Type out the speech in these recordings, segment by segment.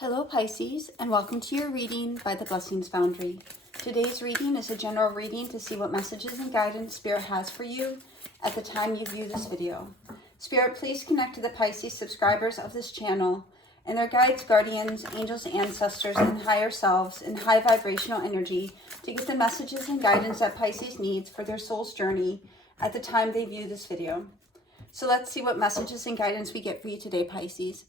Hello Pisces, and welcome to your reading by the Blessings Foundry. Today's reading is a general reading to see what messages and guidance Spirit has for you at the time you view this video. Spirit, please connect to the Pisces subscribers of this channel and their guides, guardians, angels, ancestors, and higher selves in high vibrational energy to get the messages and guidance that Pisces needs for their soul's journey at the time they view this video. So let's see what messages and guidance we get for you today, Pisces.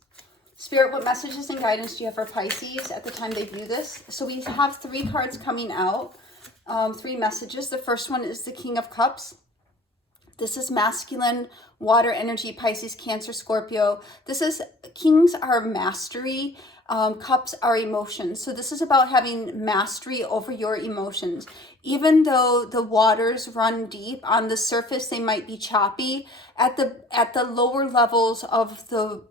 Spirit, what messages and guidance do you have for Pisces at the time they view this? So we have three cards coming out, three messages. The first one is the King of Cups. This is masculine, water energy, Pisces, Cancer, Scorpio. This is, kings are mastery, cups are emotions. So this is about having mastery over your emotions. Even though the waters run deep, on the surface they might be choppy, at the lower levels of the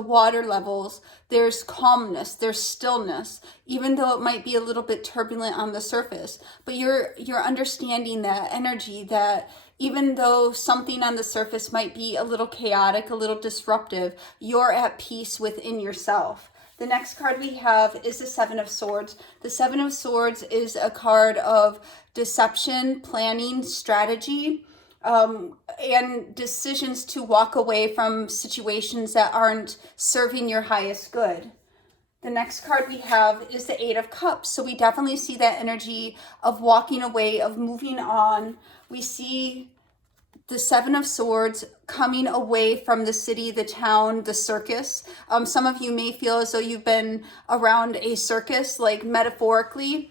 water levels, there's calmness, there's stillness, even though it might be a little bit turbulent on the surface. But you're understanding that energy, that even though something on the surface might be a little chaotic, a little disruptive, you're at peace within yourself. The next card we have is the Seven of Swords. The Seven of Swords is a card of deception, planning, strategy, and decisions to walk away from situations that aren't serving your highest good. The next card we have is the Eight of Cups. So we definitely see that energy of walking away, of moving on. We see the Seven of Swords coming away from the city, the town, the circus. Some of you may feel as though you've been around a circus, like metaphorically.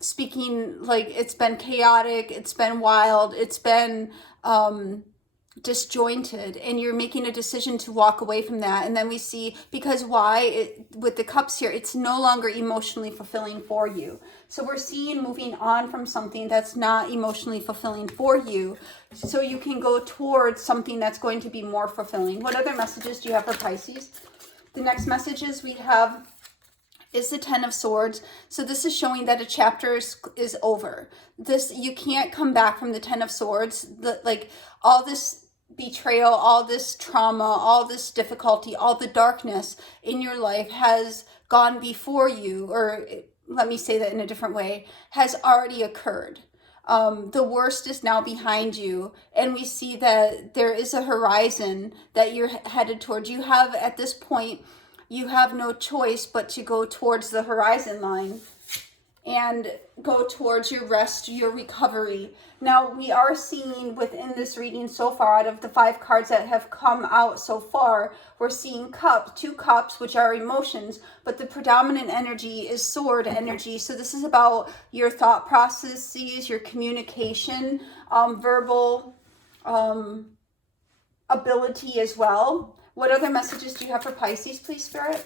Speaking, like it's been chaotic, it's been wild, it's been disjointed, and you're making a decision to walk away from that. And then we see, because with the cups here, it's no longer emotionally fulfilling for you. So we're seeing moving on from something that's not emotionally fulfilling for you, so you can go towards something that's going to be more fulfilling. What other messages do you have for Pisces? The next messages we have is the Ten of Swords. So this is showing that a chapter is over. You can't come back from the Ten of Swords. Like all this betrayal, all this trauma, all this difficulty, all the darkness in your life has gone before you, or let me say that in a different way, has already occurred. The worst is now behind you, and we see that there is a horizon that you're headed towards. You have, at this point, you have no choice but to go towards the horizon line and go towards your rest, your recovery. Now, we are seeing within this reading so far, out of the 5 cards that have come out so far, we're seeing two cups, which are emotions, but the predominant energy is sword energy. So this is about your thought processes, your communication, verbal ability as well. What other messages do you have for Pisces, please, Spirit?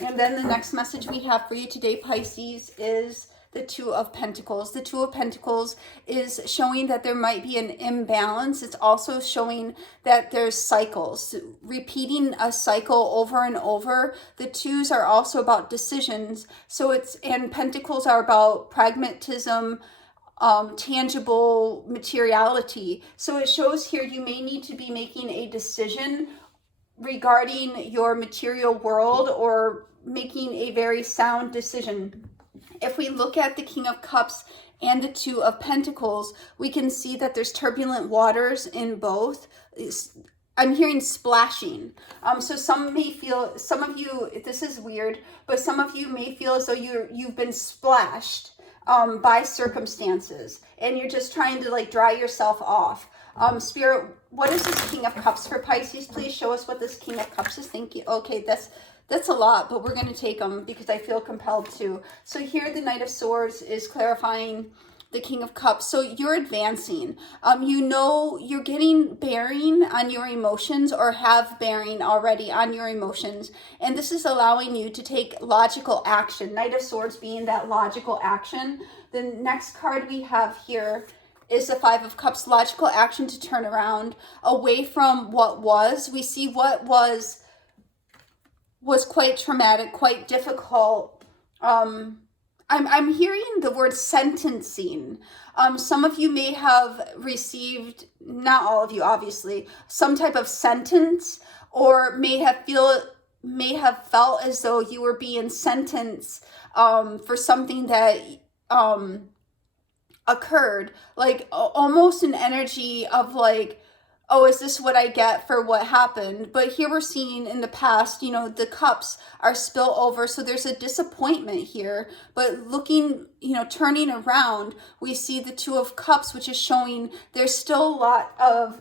And then the next message we have for you today, Pisces, is the Two of Pentacles. The Two of Pentacles is showing that there might be an imbalance. It's also showing that there's cycles, repeating a cycle over and over. The twos are also about decisions. And Pentacles are about pragmatism, tangible materiality. So it shows here you may need to be making a decision regarding your material world, or making a very sound decision. If we look at the King of Cups and the Two of Pentacles, we can see that there's turbulent waters in both. I'm hearing splashing. So some of you, this is weird, but some of you may feel as though you've been splashed by circumstances, and you're just trying to like dry yourself off. Spirit, what is this King of Cups for Pisces? Please show us what this King of Cups is. Thank you. Okay, that's a lot, but we're going to take them because I feel compelled to. So here the Knight of Swords is clarifying the King of Cups. So you're advancing. You're getting bearing on your emotions, or have bearing already on your emotions. And this is allowing you to take logical action. Knight of Swords being that logical action. The next card we have here is the Five of Cups, logical action to turn around away from what was. We see what was quite traumatic, quite difficult. I'm hearing the word sentencing. Some of you may have received, not all of you obviously, some type of sentence, or may have may have felt as though you were being sentenced for something that occurred, like almost an energy of like, oh, is this what I get for what happened? But here we're seeing in the past, you know, the cups are spill over. So there's a disappointment here. But looking, you know, turning around, we see the Two of Cups, which is showing there's still a lot of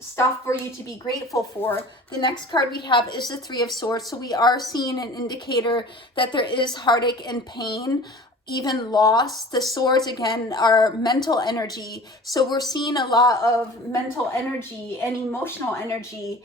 stuff for you to be grateful for. The next card we have is the Three of Swords. So we are seeing an indicator that there is heartache and pain, even loss. The swords again are mental energy, so we're seeing a lot of mental energy and emotional energy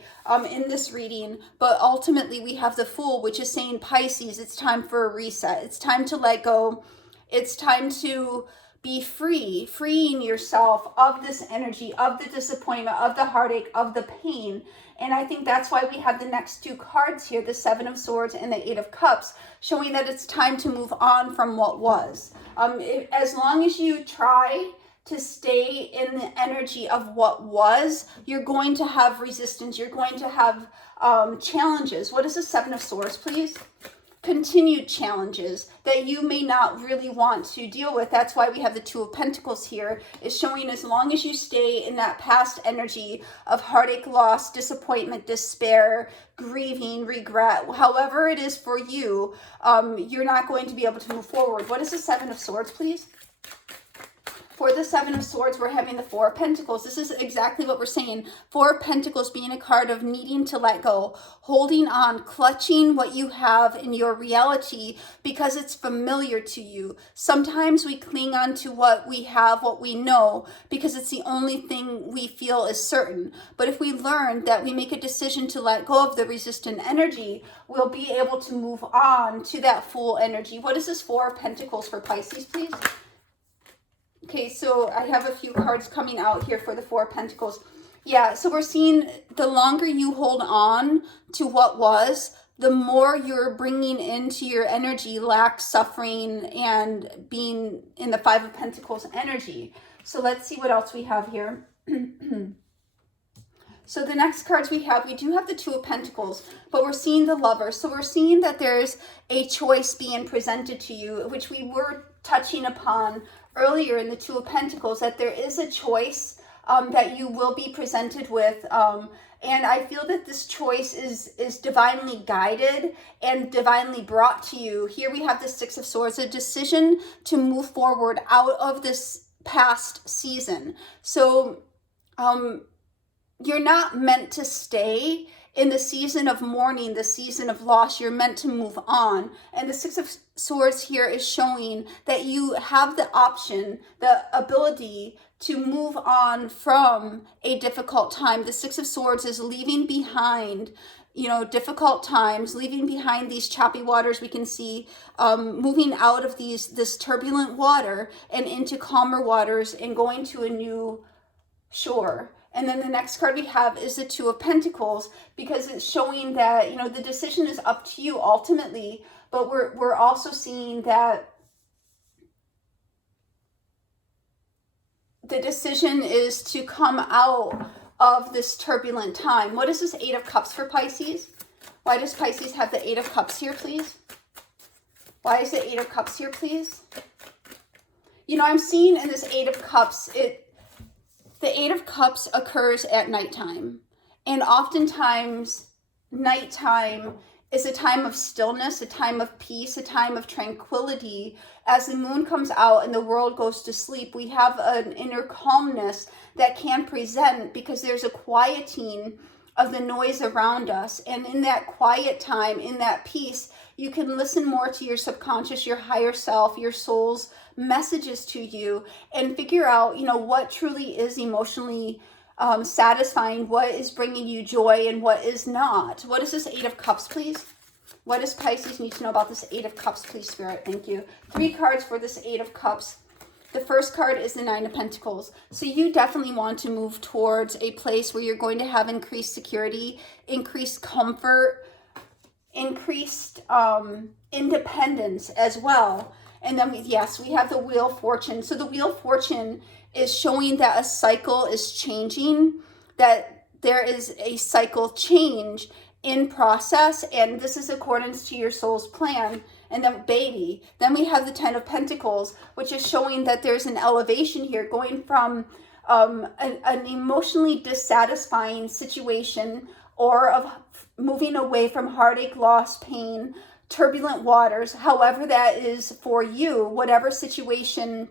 in this reading. But ultimately we have the Fool, which is saying, Pisces, it's time for a reset. It's time to let go. It's time to be free, freeing yourself of this energy, of the disappointment, of the heartache, of the pain. And I think that's why we have the next two cards here, the Seven of Swords and the Eight of Cups, showing that it's time to move on from what was. As long as you try to stay in the energy of what was, you're going to have resistance. You're going to have challenges. What is the Seven of Swords, please? Continued challenges that you may not really want to deal with. That's why we have the Two of Pentacles here, is showing as long as you stay in that past energy of heartache, loss, disappointment, despair, grieving, regret, however it is for you, you're not going to be able to move forward. What is the Seven of Swords, please? For the Seven of Swords, we're having the Four of Pentacles. This is exactly what we're saying. Four of Pentacles being a card of needing to let go, holding on, clutching what you have in your reality because it's familiar to you. Sometimes we cling on to what we have, what we know, because it's the only thing we feel is certain. But if we learn that we make a decision to let go of the resistant energy, we'll be able to move on to that Fool energy. What is this Four of Pentacles for Pisces, please? Okay, so I have a few cards coming out here for the Four of Pentacles. Yeah, so we're seeing the longer you hold on to what was, the more you're bringing into your energy lack, suffering, and being in the Five of Pentacles energy. So let's see what else we have here. So the next cards we do have the Two of Pentacles, but we're seeing the Lover. So we're seeing that there's a choice being presented to you, which we were touching upon earlier in the Two of Pentacles, that there is a choice that you will be presented with. And I feel that this choice is divinely guided and divinely brought to you. Here we have the Six of Swords, a decision to move forward out of this past season. So you're not meant to stay in the season of mourning, the season of loss. You're meant to move on. And the Six of Swords here is showing that you have the option, the ability to move on from a difficult time. The Six of Swords is leaving behind, you know, difficult times, leaving behind these choppy waters we can see, moving out of this turbulent water and into calmer waters and going to a new shore. And then the next card we have is the Two of Pentacles, because it's showing that, you know, the decision is up to you ultimately, but we're also seeing that the decision is to come out of this turbulent time. What is this Eight of Cups for Pisces? Why does Pisces have the Eight of Cups here, please? Why is the Eight of Cups here, please? You know, I'm seeing in this Eight of Cups, the Eight of Cups occurs at nighttime. And oftentimes, nighttime is a time of stillness, a time of peace, a time of tranquility. As the moon comes out and the world goes to sleep, we have an inner calmness that can present because there's a quieting of the noise around us. And in that quiet time, in that peace, you can listen more to your subconscious, your higher self, your soul's messages to you, and figure out, you know, what truly is emotionally satisfying, what is bringing you joy and what is not. What is this Eight of Cups, please? What does Pisces need to know about this Eight of Cups, please, Spirit? Thank you. 3 cards for this Eight of Cups. The first card is the Nine of Pentacles. So you definitely want to move towards a place where you're going to have increased security, increased comfort, increased independence as well. And then, yes, we have the Wheel of Fortune. So the Wheel of Fortune is showing that a cycle is changing, that there is a cycle change in process, and this is accordance to your soul's plan. And then baby, then we have the 10 of Pentacles, which is showing that there's an elevation here going from an emotionally dissatisfying situation, or of moving away from heartache, loss, pain, turbulent waters, however that is for you, whatever situation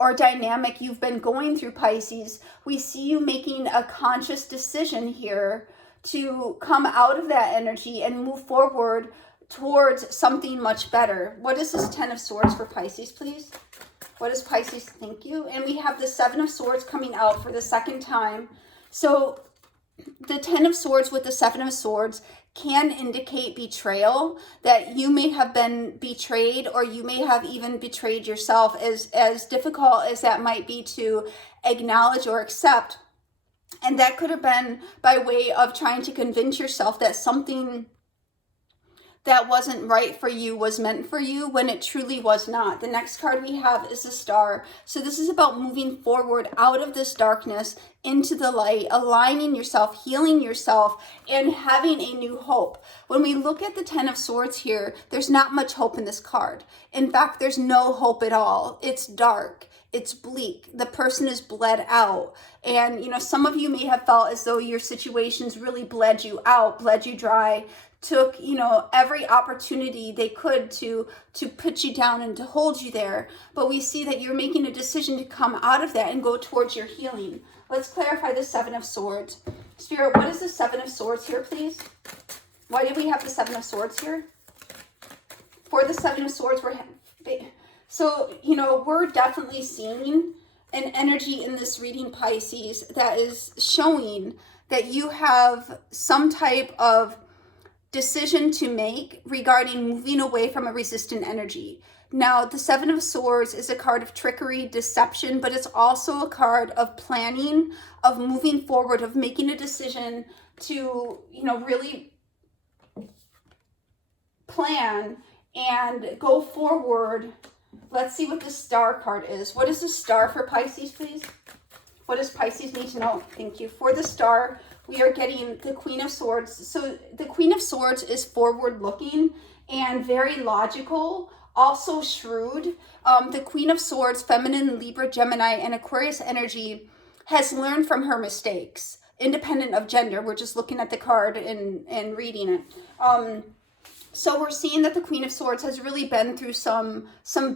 or dynamic you've been going through, Pisces. We see you making a conscious decision here to come out of that energy and move forward towards something much better. What is this 10 of Swords for Pisces, please? What is Pisces? Thank you. And we have the 7 of Swords coming out for the second time. So the 10 of Swords with the 7 of Swords can indicate betrayal, that you may have been betrayed, or you may have even betrayed yourself, as difficult as that might be to acknowledge or accept. And that could have been by way of trying to convince yourself that something that wasn't right for you was meant for you, when it truly was not. The next card we have is the Star. So this is about moving forward out of this darkness into the light, aligning yourself, healing yourself, and having a new hope. When we look at the 10 of Swords here, there's not much hope in this card. In fact, there's no hope at all. It's dark. It's bleak. The person is bled out. And, you know, some of you may have felt as though your situations really bled you out, bled you dry, took, you know, every opportunity they could to put you down and to hold you there. But we see that you're making a decision to come out of that and go towards your healing. Let's clarify the 7 of Swords. Spirit, what is the 7 of Swords here, please? Why do we have the 7 of Swords here? For the 7 of Swords, so, you know, we're definitely seeing an energy in this reading, Pisces, that is showing that you have some type of decision to make regarding moving away from a resistant energy. Now, the 7 of Swords is a card of trickery, deception, but it's also a card of planning, of moving forward, of making a decision to, you know, really plan and go forward. Let's see what the Star card is. What is the Star for Pisces, please? What does Pisces need to know? Thank you. For the Star, we are getting the Queen of Swords. So the Queen of Swords is forward-looking and very logical, also shrewd. The Queen of Swords, feminine, Libra, Gemini, and Aquarius energy, has learned from her mistakes, independent of gender. We're just looking at the card and reading it. So we're seeing that the Queen of Swords has really been through some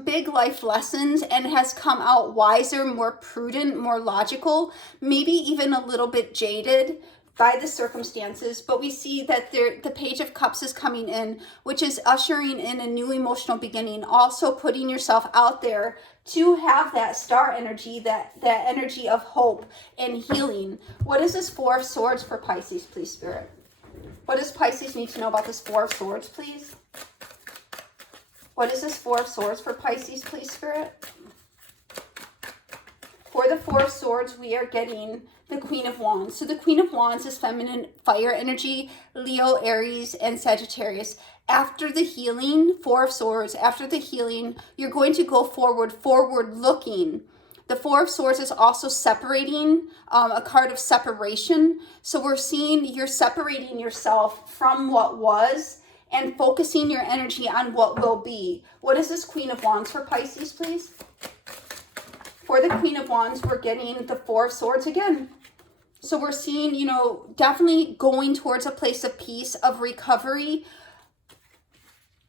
big life lessons and has come out wiser, more prudent, more logical, maybe even a little bit jaded by the circumstances. But we see that the Page of Cups is coming in, which is ushering in a new emotional beginning, also putting yourself out there to have that Star energy, that energy of hope and healing. What is this 4 of Swords for Pisces, please, Spirit? What does Pisces need to know about this 4 of Swords, please? What is this 4 of Swords for Pisces, please, Spirit? For the 4 of Swords, we are getting the Queen of Wands. So the Queen of Wands is feminine, fire energy, Leo, Aries, and Sagittarius. After the healing, 4 of Swords, after the healing, you're going to go forward looking. The 4 of Swords is also separating, a card of separation. So we're seeing you're separating yourself from what was and focusing your energy on what will be. What is this Queen of Wands for Pisces, please? For the Queen of Wands, we're getting the 4 of Swords again. So we're seeing, you know, definitely going towards a place of peace, of recovery.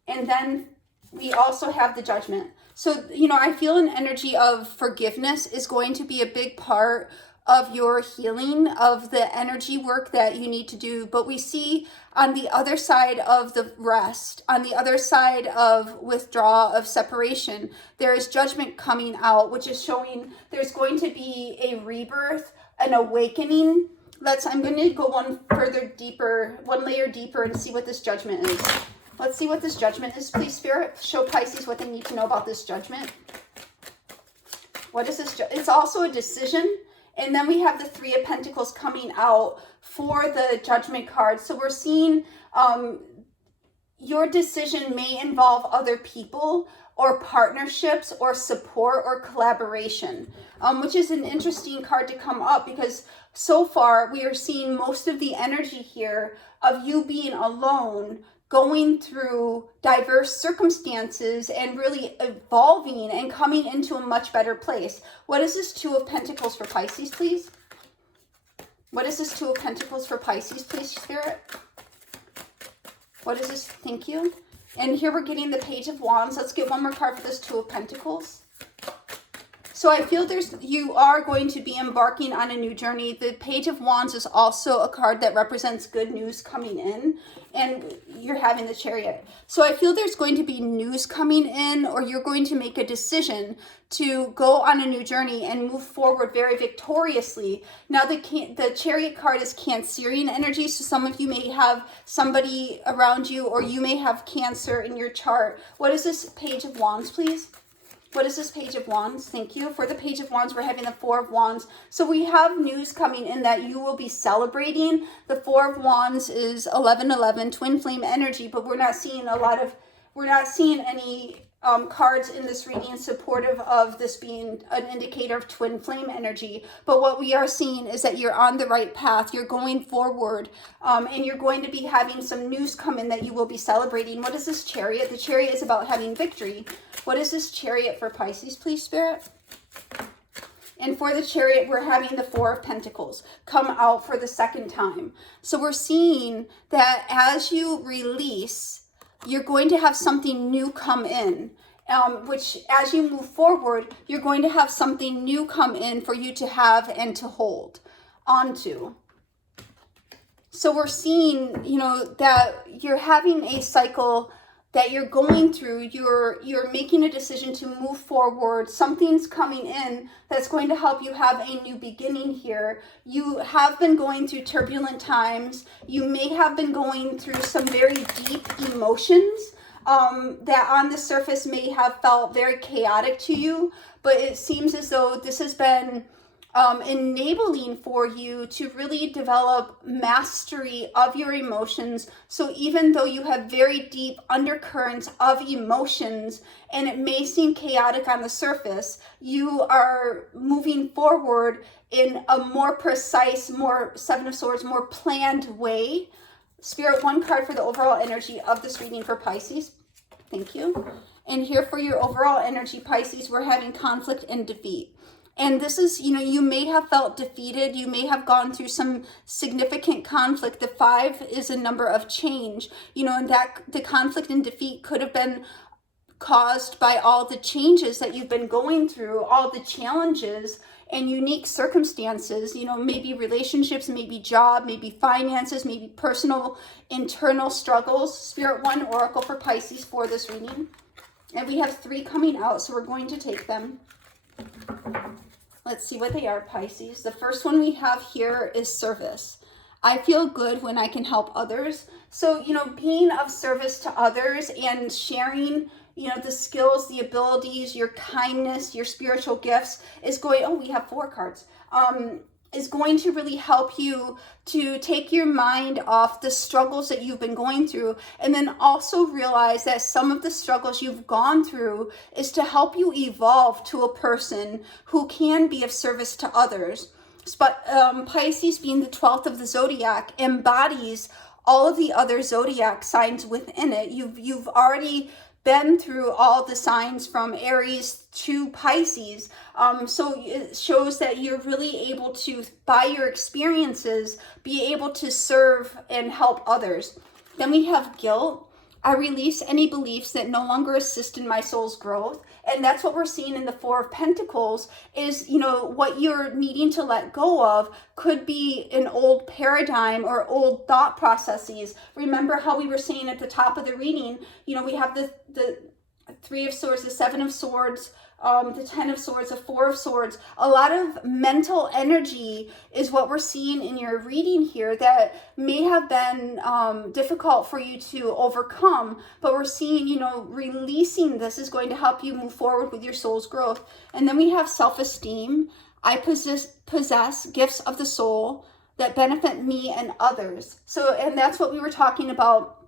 And then we also have the Judgment. So, you know, I feel an energy of forgiveness is going to be a big part of your healing, of the energy work that you need to do. But we see on the other side of the rest, on the other side of withdrawal, of separation, there is Judgment coming out, which is showing there's going to be a rebirth, an awakening. I'm going to go one layer deeper and see what this Judgment is. Let's see what this Judgment is, please, Spirit. Show Pisces what they need to know about this Judgment. What is this? It's also a decision. And then we have the 3 of Pentacles coming out for the Judgment card. So we're seeing, your decision may involve other people or partnerships or support or collaboration, which is an interesting card to come up because so far we are seeing most of the energy here of you being alone, going through diverse circumstances and really evolving and coming into a much better place. What is this Two of Pentacles for Pisces, please? What is this Two of Pentacles for Pisces, please, Spirit? What is this? Thank you. And here we're getting the Page of Wands. Let's get one more card for this Two of Pentacles. So I feel you are going to be embarking on a new journey. The Page of Wands is also a card that represents good news coming in, and you're having the Chariot. So I feel there's going to be news coming in, or you're going to make a decision to go on a new journey and move forward very victoriously. Now the Chariot card is Cancerian energy, so some of you may have somebody around you, or you may have Cancer in your chart. What is this Page of Wands, please? What is this Page of Wands? Thank you. For the Page of Wands, we're having the Four of Wands. So we have news coming in that you will be celebrating. The Four of Wands is 1111, twin flame energy, but we're not seeing any cards in this reading supportive of this being an indicator of twin flame energy. But what we are seeing is that you're on the right path. You're going forward, and you're going to be having some news come in that you will be celebrating. What is this Chariot? The Chariot is about having victory. What is this Chariot for Pisces, please, Spirit? And for the Chariot, we're having the Four of Pentacles come out for the second time. So we're seeing that as you release, you're going to have something new come in, which as you move forward, you're going to have something new come in for you to have and to hold onto. So we're seeing, you know, that you're having a cycle that you're going through. You're making a decision to move forward. Something's coming in that's going to help you have a new beginning here. You have been going through turbulent times. You may have been going through some very deep emotions that on the surface may have felt very chaotic to you, but it seems as though this has been enabling for you to really develop mastery of your emotions. So even though you have very deep undercurrents of emotions and it may seem chaotic on the surface, you are moving forward in a more precise, more Seven of Swords, more planned way. Spirit, one card for the overall energy of this reading for Pisces. Thank you. And here for your overall energy, Pisces, we're having conflict and defeat. And this is, you know, you may have felt defeated. You may have gone through some significant conflict. The 5 is a number of change, you know, and that the conflict and defeat could have been caused by all the changes that you've been going through, all the challenges and unique circumstances, you know, maybe relationships, maybe job, maybe finances, maybe personal internal struggles. Spirit, one oracle for Pisces for this reading. And we have 3 coming out, so we're going to take them. Let's see what they are, Pisces. The first one we have here is service. I feel good when I can help others. So, you know, being of service to others and sharing, you know, the skills, the abilities, your kindness, your spiritual gifts is going, oh, we have 4 cards, is going to really help you to take your mind off the struggles that you've been going through, and then also realize that some of the struggles you've gone through is to help you evolve to a person who can be of service to others. But Pisces, being the 12th of the zodiac, embodies all of the other zodiac signs within it. You've already been through all the signs from Aries to Pisces. So it shows that you're really able to, by your experiences, be able to serve and help others. Then we have guilt. I release any beliefs that no longer assist in my soul's growth. And that's what we're seeing in the 4 of Pentacles is, you know, what you're needing to let go of could be an old paradigm or old thought processes. Remember how we were saying at the top of the reading, you know, we have the 3 of Swords, the 7 of Swords, the 10 of Swords, the 4 of Swords. A lot of mental energy is what we're seeing in your reading here that may have been difficult for you to overcome, but we're seeing, you know, releasing this is going to help you move forward with your soul's growth. And then we have self-esteem. I possess gifts of the soul that benefit me and others. So, and that's what we were talking about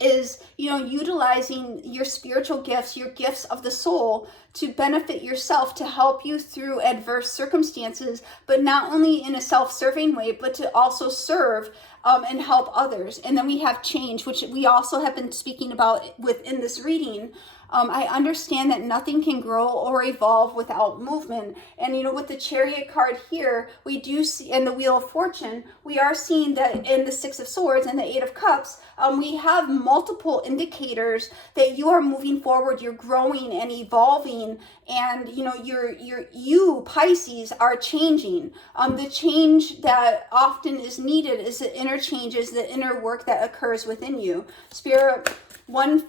is, utilizing your spiritual gifts, your gifts of the soul, to benefit yourself, to help you through adverse circumstances, but not only in a self-serving way, but to also serve and help others. And then we have change, which we also have been speaking about within this reading. I understand that nothing can grow or evolve without movement. And, with the Chariot card here, we do see, and the Wheel of Fortune, we are seeing that in the Six of Swords and the Eight of Cups, we have multiple indicators that you are moving forward, you're growing and evolving, and, you, Pisces, are changing. The change that often is needed is the inner changes, the inner work that occurs within you. Spirit, one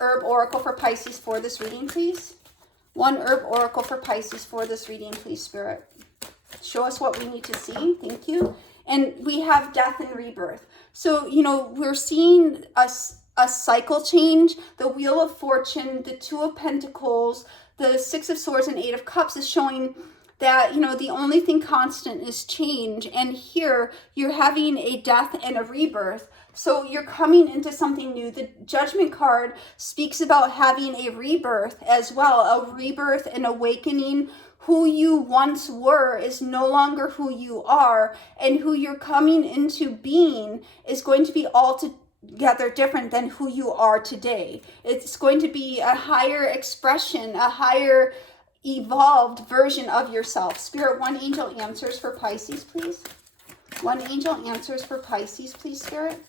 herb oracle for Pisces for this reading, please. One herb oracle for Pisces for this reading, please, Spirit. Show us what we need to see. Thank you. And we have death and rebirth. So, we're seeing a cycle change. The Wheel of Fortune, the Two of Pentacles, the Six of Swords, and Eight of Cups is showing that, the only thing constant is change. And here you're having a death and a rebirth. So you're coming into something new. The Judgment card speaks about having a rebirth as well, a rebirth and awakening. Who you once were is no longer who you are, and who you're coming into being is going to be altogether different than who you are today. It's going to be a higher expression, a higher evolved version of yourself. Spirit, one angel answers for Pisces, please. One angel answers for Pisces, please, Spirit.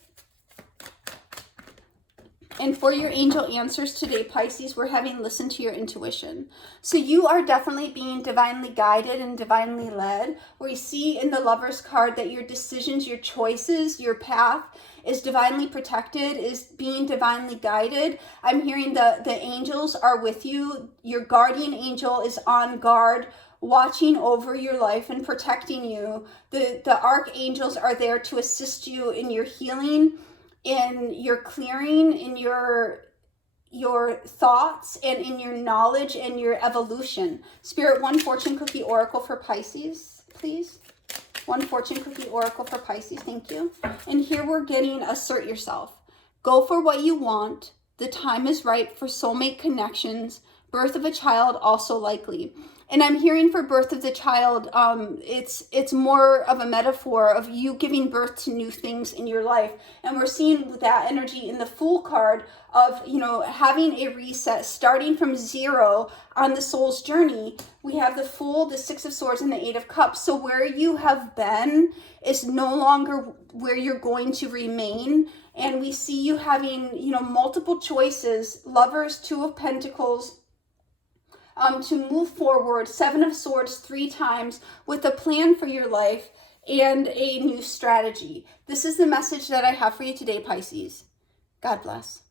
And for your angel answers today, Pisces, we're having listened to your intuition. So you are definitely being divinely guided and divinely led. We see in the Lover's card that your decisions, your choices, your path is divinely protected, is being divinely guided. I'm hearing the angels are with you. Your guardian angel is on guard, watching over your life and protecting you. The archangels are there to assist you in your healing, in your clearing, in your thoughts, and in your knowledge and your evolution. Spirit, one fortune cookie oracle for Pisces, please. One fortune cookie oracle for Pisces, thank you. And here we're getting assert yourself. Go for what you want. The time is right for soulmate connections. Birth of a child also likely. And I'm hearing for birth of the child, it's more of a metaphor of you giving birth to new things in your life. And we're seeing that energy in the Fool card of, having a reset, starting from zero on the soul's journey. We have the Fool, the Six of Swords, and the Eight of Cups. So where you have been is no longer where you're going to remain. And we see you having, multiple choices. Lovers, Two of Pentacles, to move forward, Seven of Swords 3 times with a plan for your life and a new strategy. This is the message that I have for you today, Pisces. God bless.